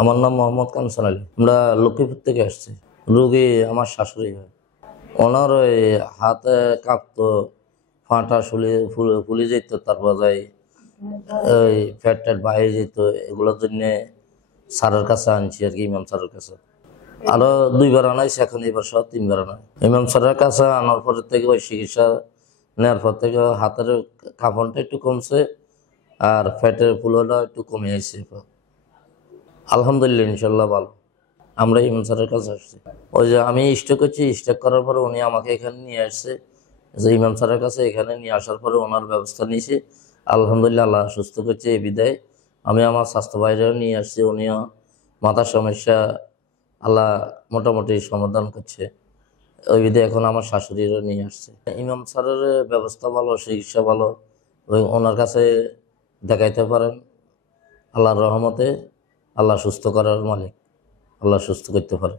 আমার নাম মোহাম্মদ কামসান আলী। আমরা লক্ষ্মীপুর থেকে আসছি। রোগী আমার শাশুড়ি হয়। ওনার ওই হাতে কাঁপতো, ফাঁটা ফুলে যেত, তারপর যাই ওই ফ্যাট ট্যাট বাইরে যেত। এগুলোর জন্যে স্যারের কাছে আনছি আর কি, ইমাম স্যারের কাছে। আরো 2বার আনাইছি, এখন এবার সহ 3বার আনাই। ইমাম স্যারের কাছে আনার পর থেকে ওই চিকিৎসা নেওয়ার পর থেকে হাতের কাঁপনটা একটু কমছে, আর ফ্যাটের ফুলোটা একটু কমে আসছে। আলহামদুলিল্লাহ, ইনশাল্লাহ ভালো। আমরা ইমাম স্যারের কাছে আসছি। ওই যে আমি স্ট্রোক করছি, স্ট্রোক করার পরে উনি আমাকে এখানে নিয়ে আসছে, যে ইমাম স্যারের কাছে। এখানে নিয়ে আসার পরে ওনার ব্যবস্থা নিয়েছি। আলহামদুলিল্লাহ, আল্লাহ সুস্থ করছে। এই বিদায় আমি আমার স্বাস্থ্য বাইরেও নিয়ে আসছি। উনিও মাথার সমস্যা আল্লাহ মোটামুটি সমাধান করছে। ওই বিধায় এখন আমার শাশুড়িরও নিয়ে আসছে। ইমাম স্যারের ব্যবস্থা ভালো, চিকিৎসা ভালো। ওনার কাছে দেখাইতে পারেন। আল্লাহর রহমতে আল্লাহ সুস্থ করার মালিক, আল্লাহ সুস্থ করতে পারে।